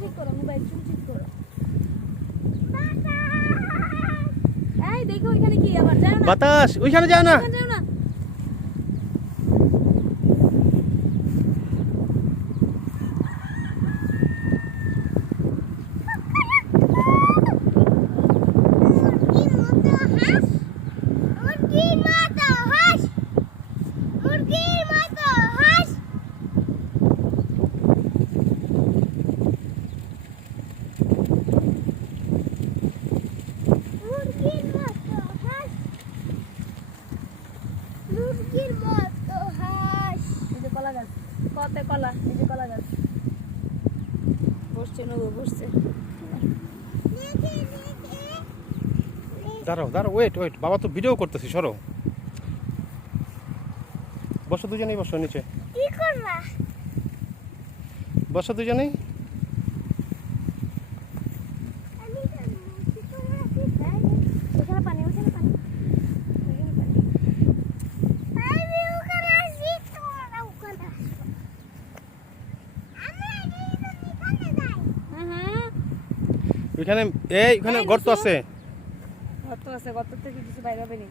ঠিক করো, মোবাইল ঠিক করো। এই দেখো ওইখানে কি আবার যায় না, বাতাস ওইখানে যায় না। যাও না। কলা গাছ, কতে কলা, এই যে কলা গাছ বসছে, নগো বসছে। দাঁড়াও দাঁড়াও, ওয়েট ওয়েট, বাবা তো ভিডিও করতেছি, সরো। বসো দুজনেই, বসো নিচে, কি করবা? বসো দুজনেই। ওখানে পানি, ওখানে পানি, ওখানে পানি। আমি ওখানে আসি, তোমরা ওখানে আসো। আমরা এখানে যাই। ওইখানে, এই ওখানে গর্ত আছে। গর্ত আছে, গর্ত থেকে কিছু বাইরে হবে না।